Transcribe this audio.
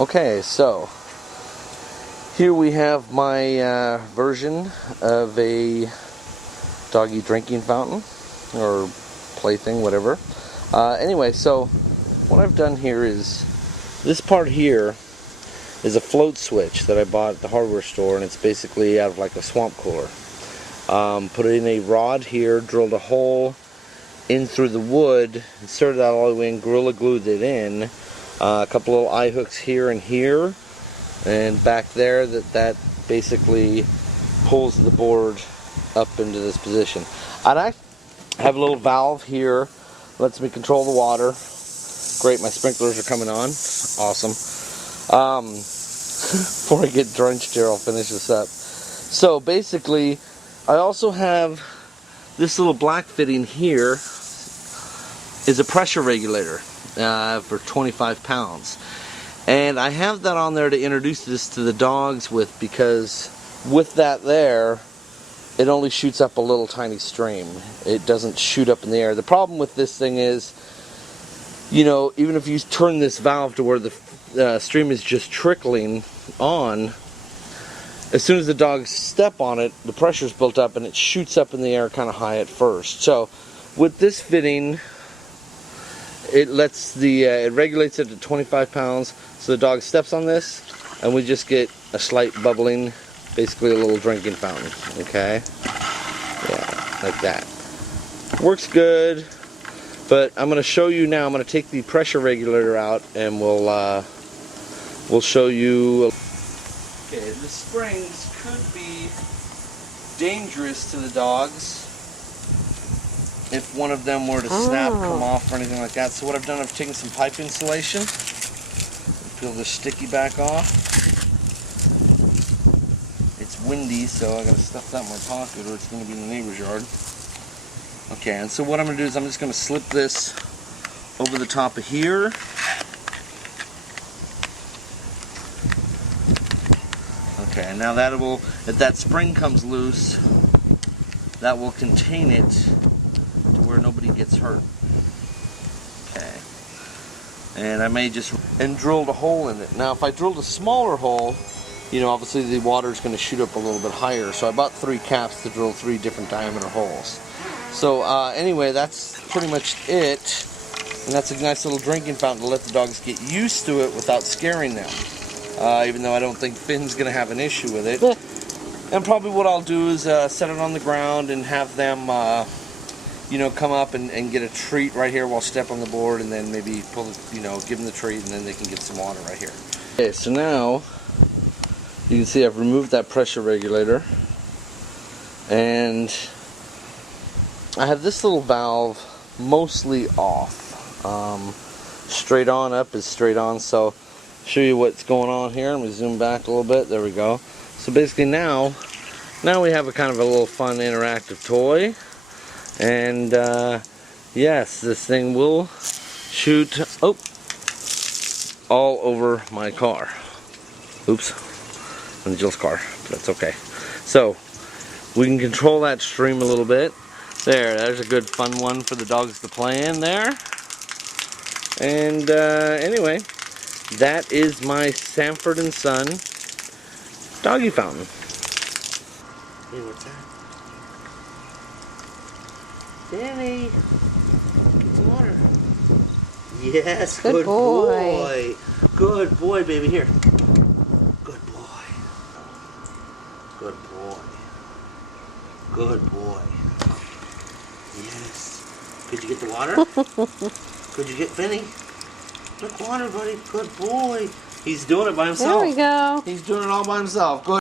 Okay, so here we have my version of a doggy drinking fountain or plaything, whatever. Anyway, so what I've done here is this part here is a float switch that I bought at the hardware store, and it's basically out of like a swamp cooler. Put it in a rod here, drilled a hole in through the wood, inserted that all the way in, Gorilla glued it in. A couple little eye hooks here and here, and back there that basically pulls the board up into this position. I have a little valve here, lets me control the water. Great, my sprinklers are coming on. Awesome. Before I get drenched here, I'll finish this up. So basically, I also have this little black fitting here is a pressure regulator for 25 pounds. And I have that on there to introduce this to the dogs with, because with that there, it only shoots up a little tiny stream. It doesn't shoot up in the air. The problem with this thing is, you know, even if you turn this valve to where the stream is just trickling on, as soon as the dogs step on it, the pressure's built up and it shoots up in the air kind of high at first. So with this fitting, it lets it regulates it to 25 pounds, so the dog steps on this and we just get a slight bubbling, basically a little drinking fountain. Okay, yeah, like that. Works good. But I'm going to show you now. I'm going to take the pressure regulator out, and we'll show you. Okay, the springs could be dangerous to the dogs if one of them were to snap, come off, or anything like that. So what I've done, I've taken some pipe insulation, peel the sticky back off. It's windy, so I got to stuff that in my pocket, or it's going to be in the neighbor's yard. Okay, and so what I'm going to do is I'm just going to slip this over the top of here. Okay, and now that will, if that spring comes loose, that will contain it to where nobody gets hurt. Okay, and I may just, and drilled a hole in it. Now if I drilled a smaller hole, you know, obviously the water is going to shoot up a little bit higher, so I bought 3 caps to drill 3 different diameter holes. So anyway, that's pretty much it, and that's a nice little drinking fountain to let the dogs get used to it without scaring them, even though I don't think Finn's going to have an issue with it. And probably what I'll do is set it on the ground and have them you know, come up and get a treat right here while step on the board, and then maybe pull the, you know, give them the treat, and then they can get some water right here. Okay, so now you can see I've removed that pressure regulator, and I have this little valve mostly off. Straight on up is straight on, so show you what's going on here. Let me zoom back a little bit. There we go. So basically now we have a kind of a little fun interactive toy, and yes, this thing will shoot all over my car. Oops, on Jill's car, but that's okay. So we can control that stream a little bit. There's a good fun one for the dogs to play in there. And anyway, that is my Sanford & Son doggy fountain. Hey, what's that? Danny, get some water. Yes, good boy. Good boy, baby. Here. Good boy. Good boy. Good boy. Yes. Could you get the water? Could you get Finny? Look, water, buddy. Good boy. He's doing it by himself. There we go. He's doing it all by himself. Good.